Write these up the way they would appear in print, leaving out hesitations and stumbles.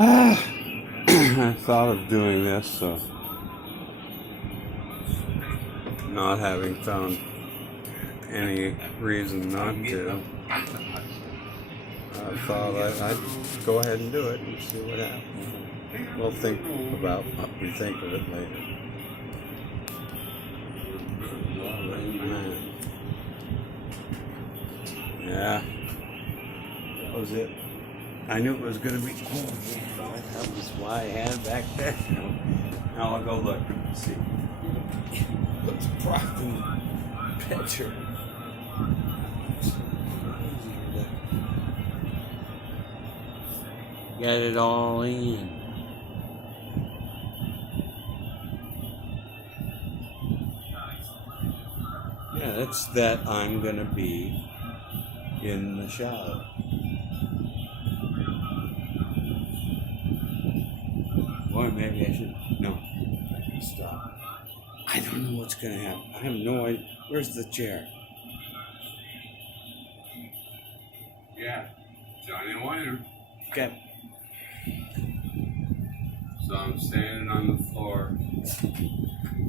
I thought of doing this, so not having found any reason not to, I thought I'd go ahead and do it and see what happens. We'll think about what we think of it later. Yeah, that was it. I knew it was going to be. Oh, yeah, that was why I had it back there. Now I'll go look and see. What's the problem? Picture. Get it all in. Yeah, that's that I'm going to be in the shower. Or maybe I should. No, I can stop. I don't know what's going to happen. I have no idea. Where's the chair? Yeah, Johnny Weiner. Okay. So I'm standing on the floor.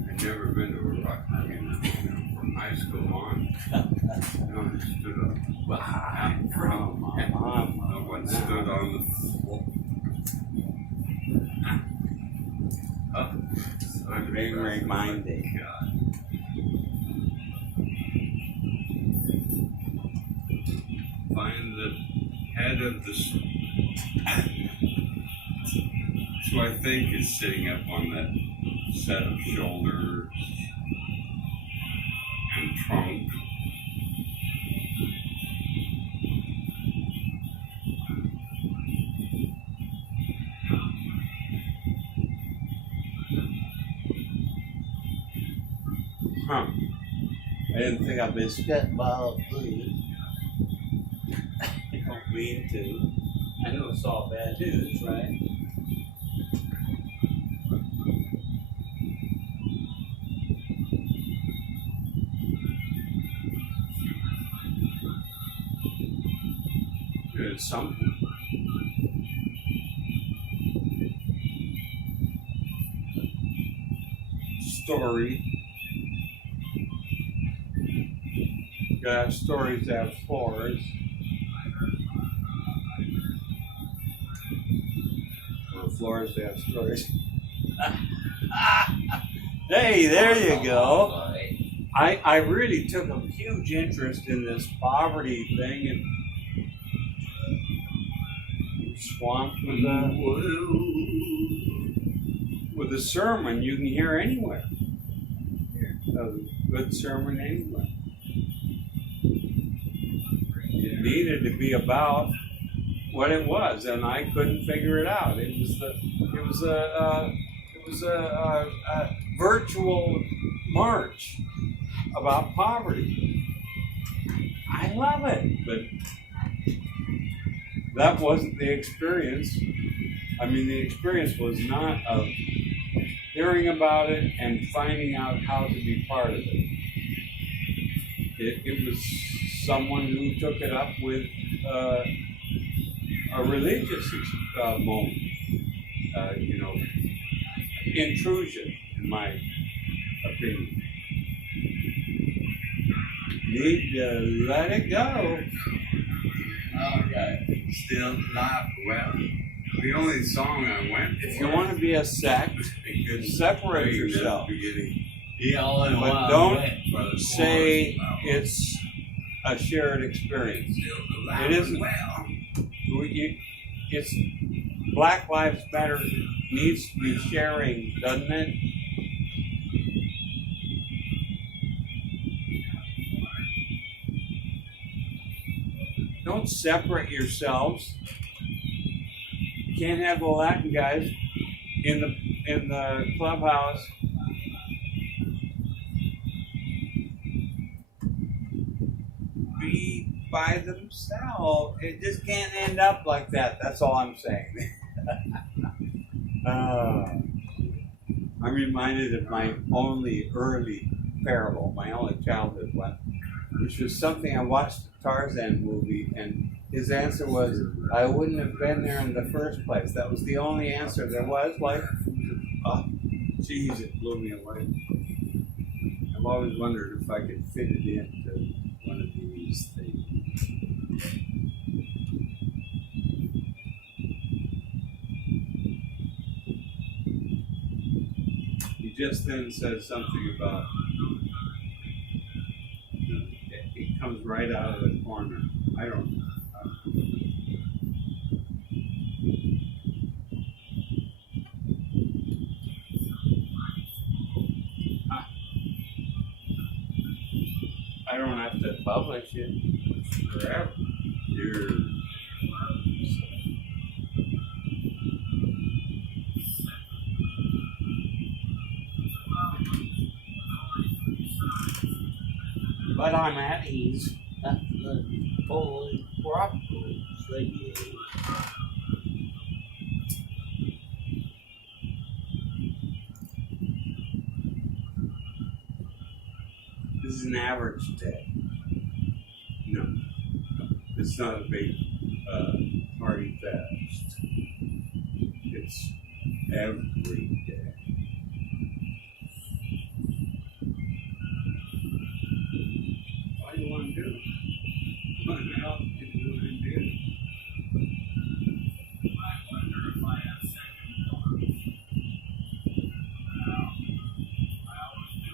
I've never been to a rock meeting from high school on. No one stood up. Well, I'm from my mom. No one stood on the floor. Oh, so being reminded. God. Find the head of the. So I think is sitting up on that set of shoulders and trunk. Huh. I didn't think I'd been spitball, please. I don't mean to. I know it's all bad news, right? It's something. Story. You gotta have stories to have floors. Or floors to have stories. Hey, there you go. I really took a huge interest in this poverty thing and swamped with a sermon you can hear anywhere. A good sermon anywhere. It needed to be about what it was, and I couldn't figure it out. It was a virtual march about poverty. I love it, but that wasn't the experience. I mean, the experience was not of hearing about it and finding out how to be part of it. It was someone who took it up with a religious moment, intrusion, in my opinion. Need to let it go. Okay. Still not well. The only song I went for. If you want to be a sect, separate yourself. But don't say it's a shared experience. It isn't. It's Black Lives Matter needs to be sharing, doesn't it? Don't separate yourselves. You can't have the Latin guys in the clubhouse be by themselves. It just can't end up like that. That's all I'm saying. I'm reminded of my only early parable, my only childhood one, which was something I watched the Tarzan movie, and his answer was, I wouldn't have been there in the first place. That was the only answer there was. Like, oh, geez, it blew me away. I've always wondered if I could fit it into one of these things. He just then says something about, it comes right out of the corner. I don't know. I don't have to publish it forever. But I'm at ease. That's the Holy Property. This is an average day. No, it's not a big party fest. It's every day. What do you want to do? What else do you want to do? I wonder if I have second thoughts. Well, I always do.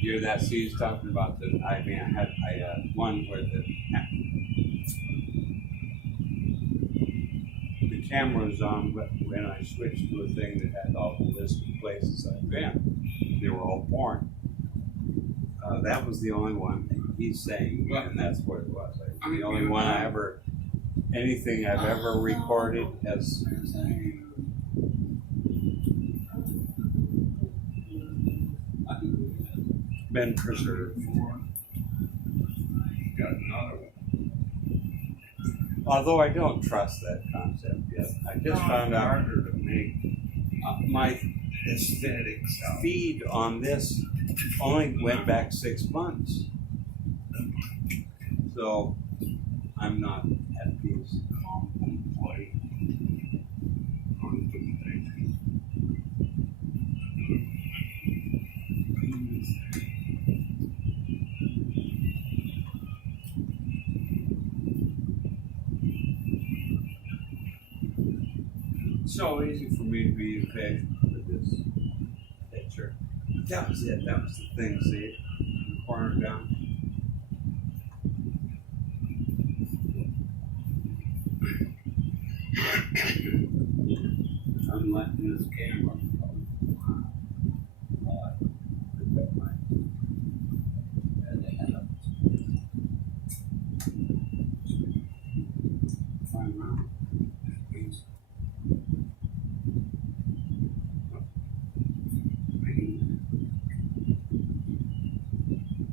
You hear that? See, he's talking about the. I had one where the camera was on, but when I switched to a thing that had all the list of places I've been, they were all porn. That was the only one he's saying, and that's what it was. The only one anything I've ever recorded has been preserved. Got another one. Although I don't trust that concept yet. I just found out harder to make. My aesthetics feed on this only went back 6 months. So I'm not at peace. So easy for me to be impatient with this picture. But that was it. That was the thing. See, corner down. I'm letting this camera go.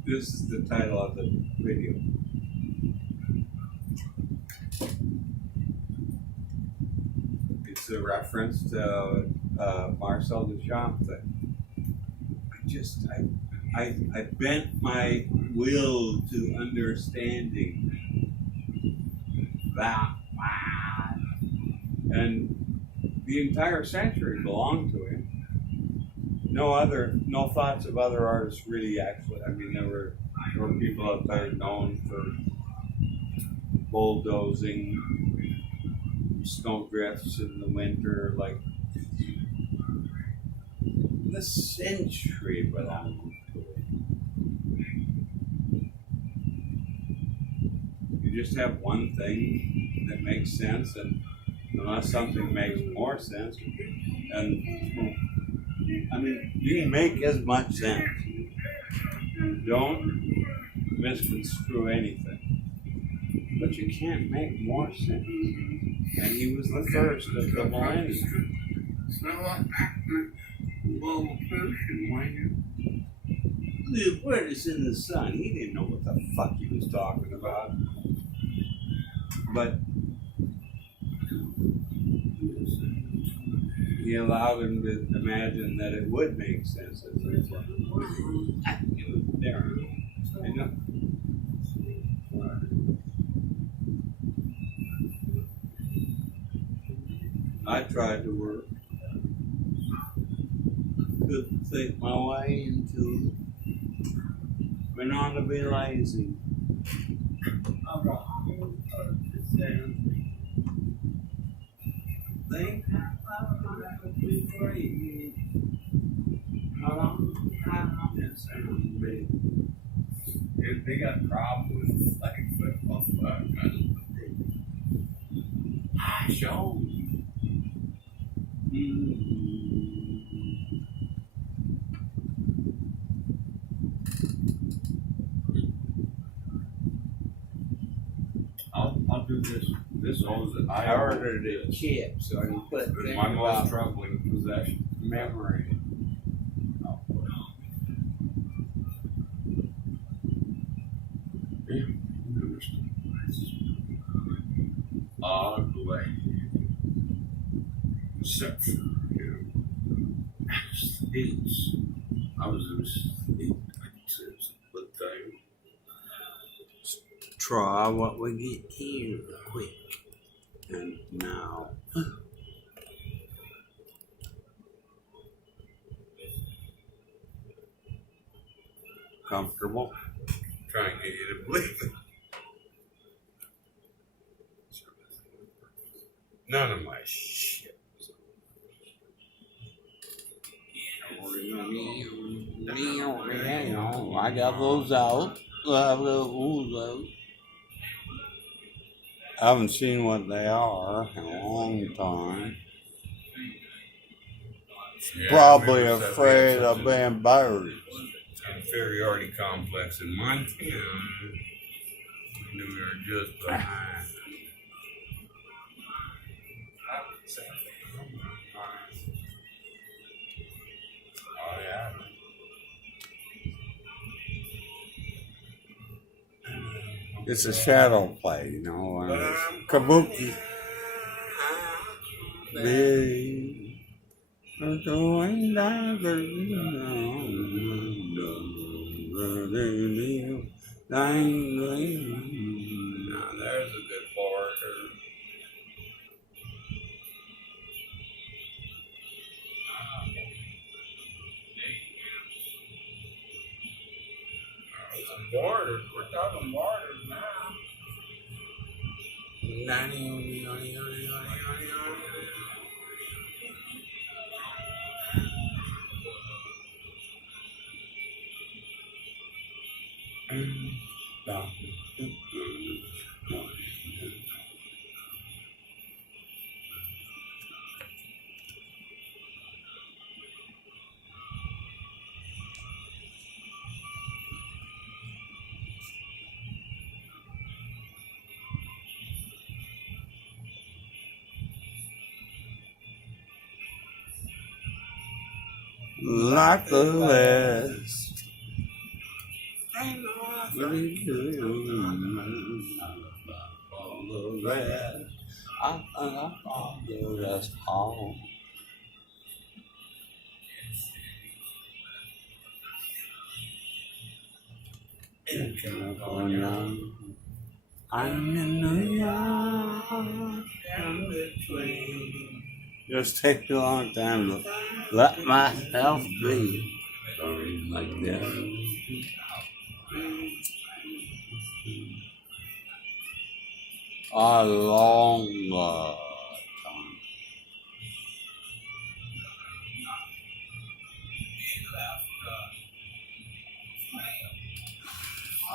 This is the title of the video. It's a reference to Marcel Duchamp thing. I bent my will to understanding that. And the entire century belonged to him. No thoughts of other artists really actually. I mean, there were people out there known for bulldozing snowdrifts in the winter, like the century belonged to it. You just have one thing that makes sense, and unless something makes more sense, and I mean, you can make as much sense. Don't misconstrue anything. But you can't make more sense. And he was the first of the millennium. The bird is in the sun. He didn't know what the fuck he was talking about. But he allowed him to imagine that it would make sense. It's like, there, I know. I tried to work. Couldn't think my way into it. Went on to be lazy. Think I'll be free. How long it sounds big. If they got problems with flag football, I show. I'll do this. This owns it. I ordered a chip so I can put things my most troubling possession. Memory. Ugly. Except for, states. I was in a state. It's a good thing. Try what we get here quick. And now. Comfortable? Trying to get you to believe it. None of my shit. I got those out. I haven't seen what they are in a long time. Yeah, probably afraid of being buried. Inferiority complex in Montana. We knew we were just behind. Oh yeah. It's a shadow play, you know. Kabuki. Going down the now there's a good part. Borders. We're talking borders now. Like the rest. All the rest. I all the rest home. In California, I'm in New York, and between. Just take a long time to let myself be like that. A long time.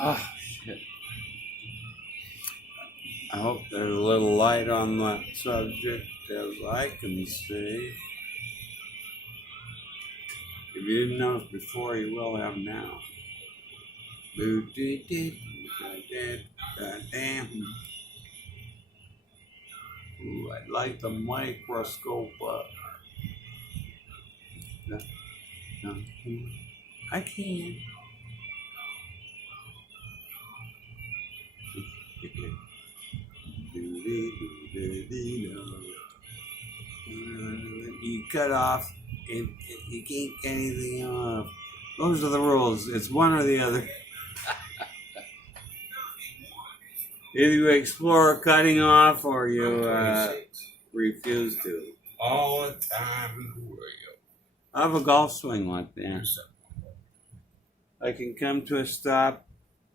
Ah, shit. I hope there's a little light on that subject as I can see. If you didn't know it before, you will have now. Damn. Ooh, I'd like the microscope up. No. I can. cut off. You can't get anything off. Those are the rules. It's one or the other. Either you explore cutting off or you refuse to. All the time. I have a golf swing like that. I can come to a stop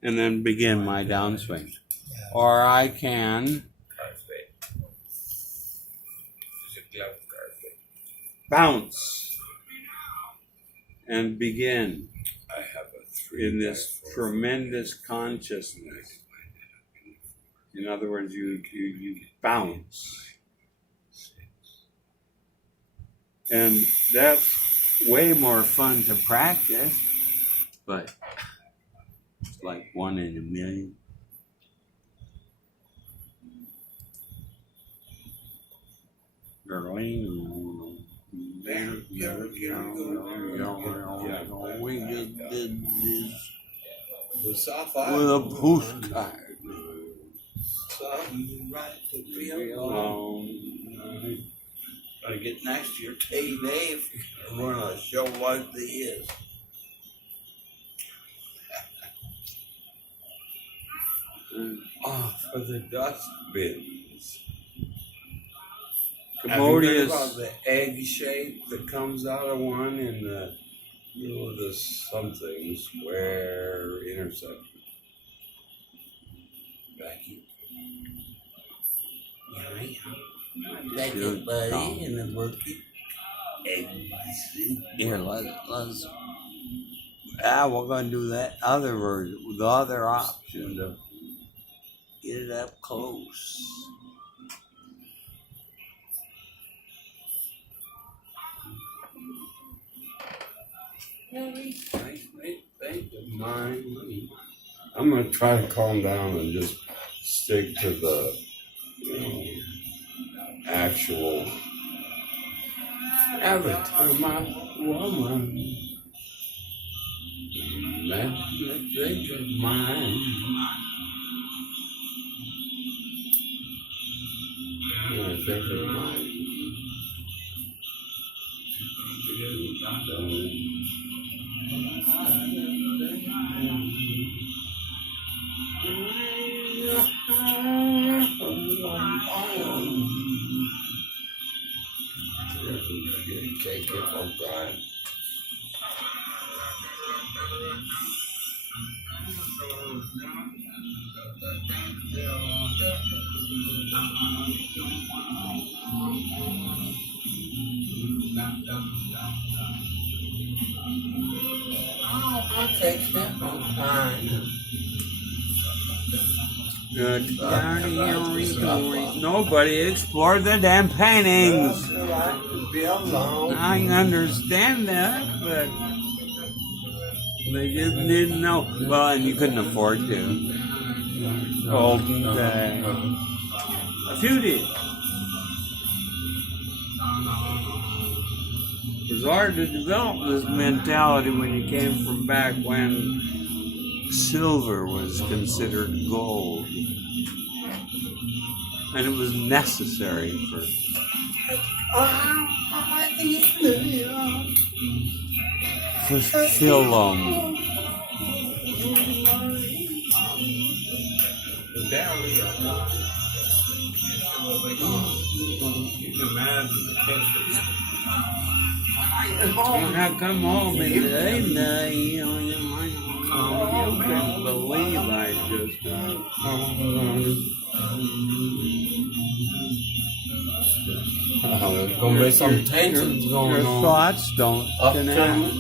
and then begin my downswing. Or I can bounce and begin in this tremendous consciousness. In other words, you bounce. And that's way more fun to practice, but it's like 1 in a million. We just did this with a postcard. Gotta get next to your TV if you're going to show like this. For the dustbins. Commodious. About the egg shape that comes out of one in the middle of the something square intersection. Vacuum. That's it, buddy, and the bucket. Here, let's. We're gonna do that other version, the other option to get it up close. I'm gonna try to calm down and just stick to the, actual. Every time I woman, let me think of mine. I think of mine. Take it for granted. I'll take that for granted. Nobody explored the damn paintings. Be alone. I understand that, but they just didn't know. Well, and you couldn't afford to. A few did. It was hard to develop this mentality when you came from back when silver was considered gold. And it was necessary for film. When I come home in the day, you couldn't believe I just there's gonna be some tensions going your on. thoughts don't connect.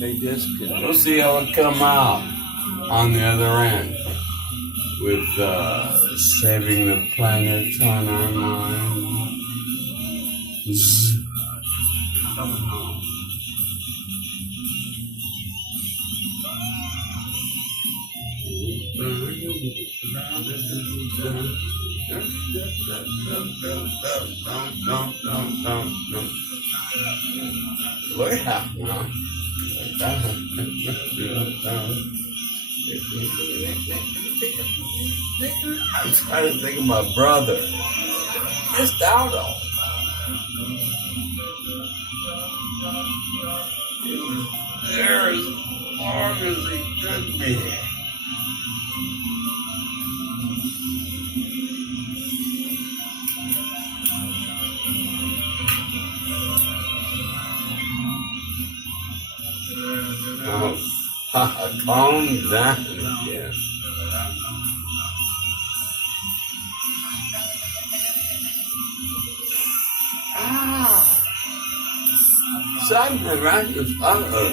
They just connect. We'll see how it come out on the other end with saving the planet on our minds. Look at that now. I'm trying to think of my brother. It's Aldo. there as long as he could be. Oh, calm down again. Something right is something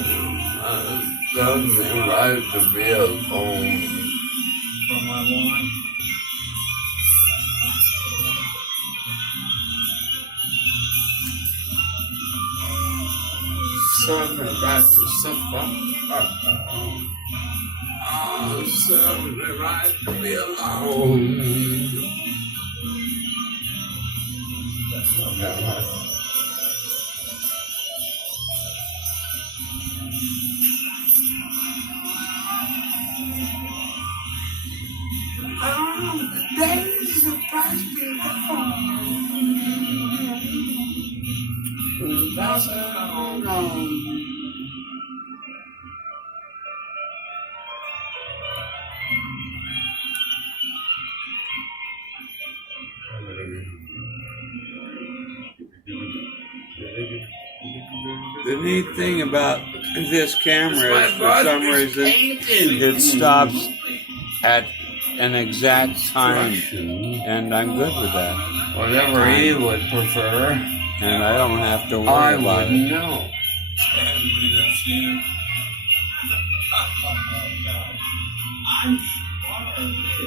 right to be alone. From my one. Something right to suffer. Oh, something right to be alone. Days of plastic The neat thing about this camera is, for some reason, it stops at an exact time, and I'm good with that. Whatever he would prefer, and I don't have to worry I about wouldn't it. know.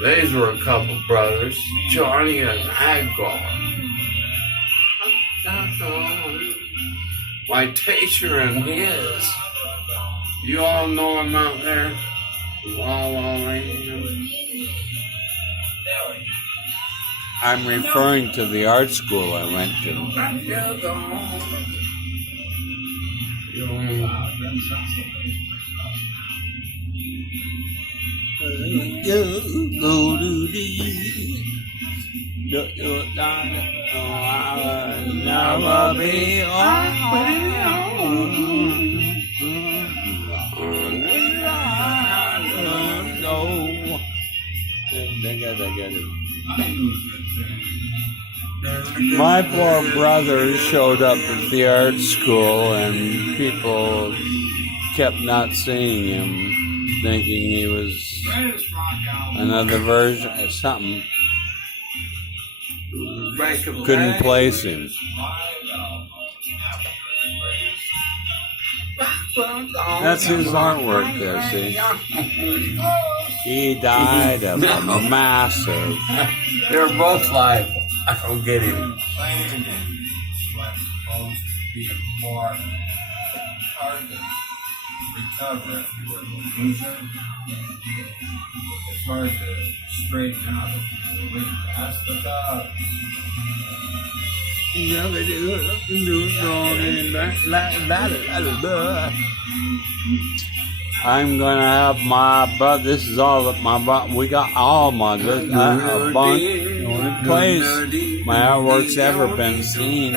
These were a couple brothers, Johnny and Agar. My teacher and his. You all know him out there? I'm referring to the art school I went to. My poor brother showed up at the art school, and people kept not seeing him, thinking he was another version of something. Couldn't place him. That's his artwork there, see? He died of a massive... They're both live. I don't get him. Recover if you were a loser. It's hard to straighten out if you were past the top. I'm gonna have my brother. This is all that my brother. We got all my good a bunch. The only place my artwork's ever been seen.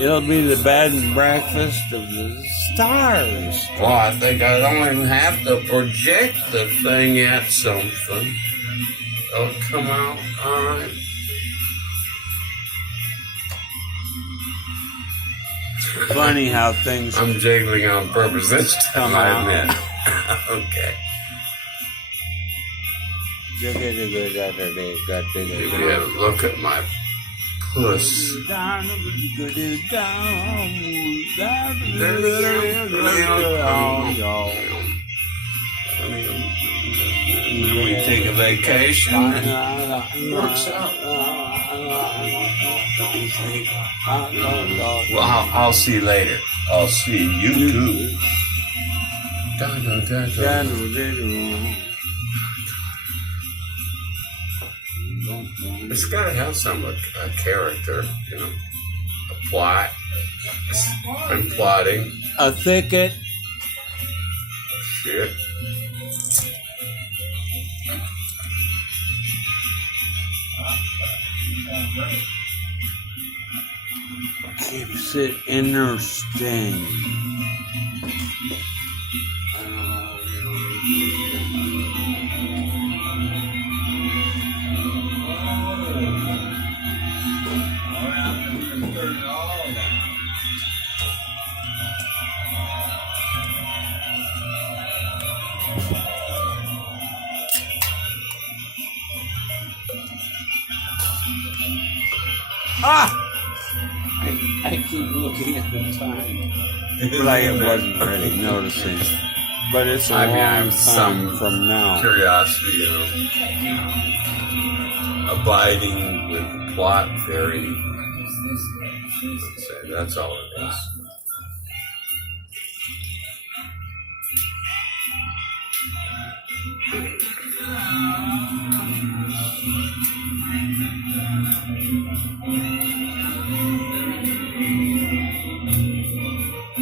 It'll be the bed and breakfast of the stars. Well, I think I don't even have to project the thing at something. It'll come out all right. Funny how things. I'm jiggling on purpose this time, I admit. Okay. Yeah, look at my puss. Then we take a vacation. It works out. Well, I'll see you later. I'll see you too. It's got to have some a character, you know, a plot. I'm plotting. A thicket. Shit. Keeps it interesting. I don't know, I'm going to turn it all down. I keep looking at the time, but I wasn't really noticing. But it's a I long have time some from now. curiosity, abiding with the plot theory. That's all it is.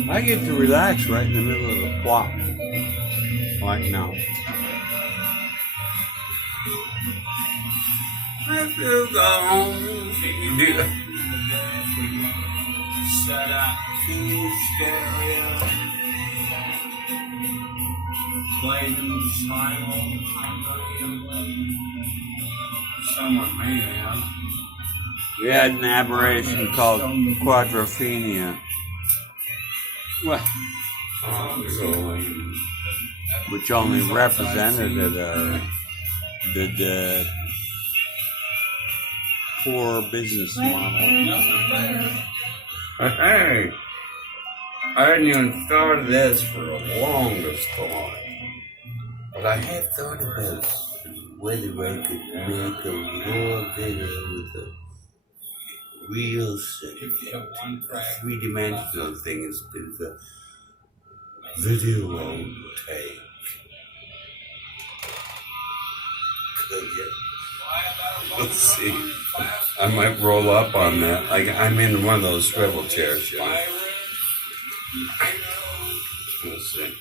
I get to relax right in the middle of the plot, like now. I feel gone. Set up two stereo, playing simultaneously. Somewhat mayhem. We had an aberration called quadrophenia. Well, which only represented the poor business model. Hey, I hadn't even thought of this for the longest time. But I had thought about whether I could make a raw video with a real three-dimensional thing instead of the video on tape. Could you? Let's see. I might roll up on that. Like I'm in one of those swivel chairs, you know. Let's see.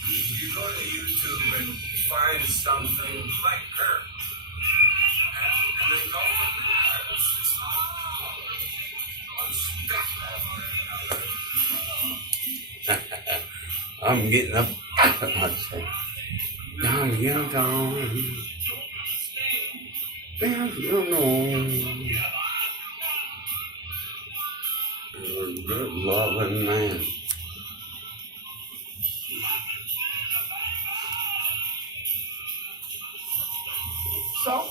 You go to YouTube and find something like her, and then go from there. I'm getting up. I'd say. Down, you're a good loving man. So,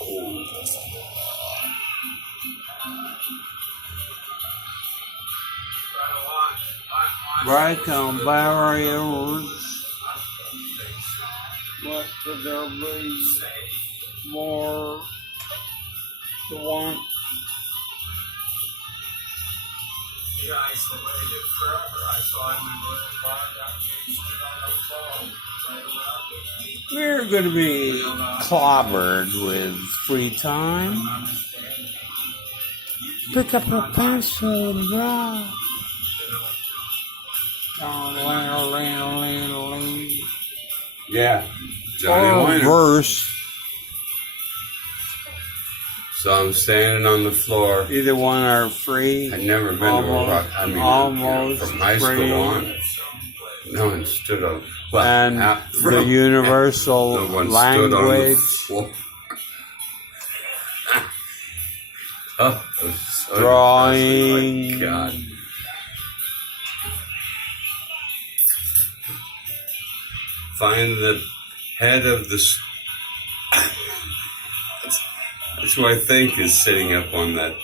Break on barriers. What could there be more to want? He isolated forever. I saw him in the bar down on the phone right around. We're going to be clobbered with free time. Pick up a pencil and draw. Yeah, Johnny verse. So I'm standing on the floor. Either one are free. I'd never been to a rock. I mean, almost from high free. school on. No one stood on. Well, And the universal no one language. Stood on the oh, it was so Drawing. depressing. My God. Find the head of the. That's who I think is sitting up on that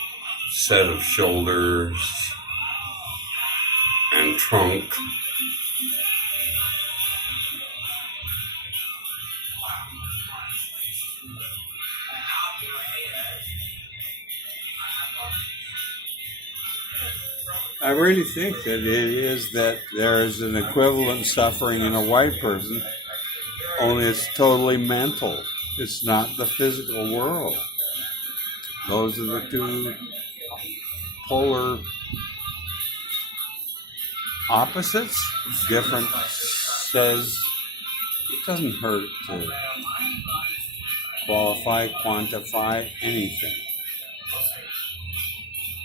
set of shoulders and trunk. I really think that it is that there is an equivalent suffering in a white person, only it's totally mental. It's not the physical world. Those are the two polar opposites. Different says it doesn't hurt to qualify, quantify anything.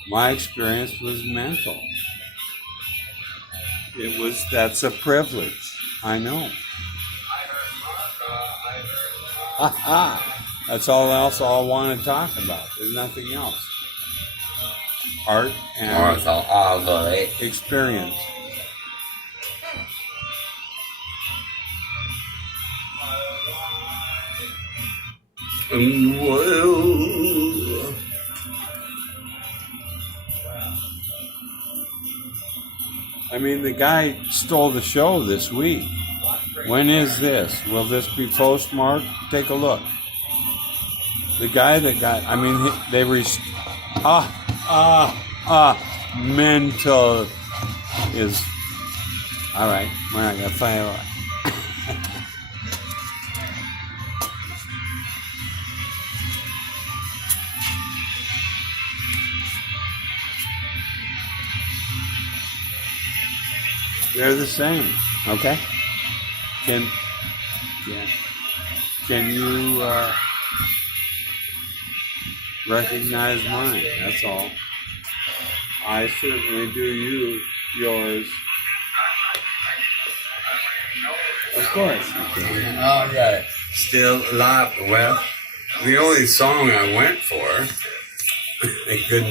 My experience was mental. That's a privilege. I know. That's all else I want to talk about. There's nothing else. Art and experience. Well, I mean, the guy stole the show this week. When is this? Will this be postmarked? Take a look. The guy that got, I mean, mental is, all right, we're not going to find out. They're the same, okay? Can you recognize mine? That's all. I certainly do yours. Of course you can. all right. Still alive. Well, the only song I went for, they couldn't.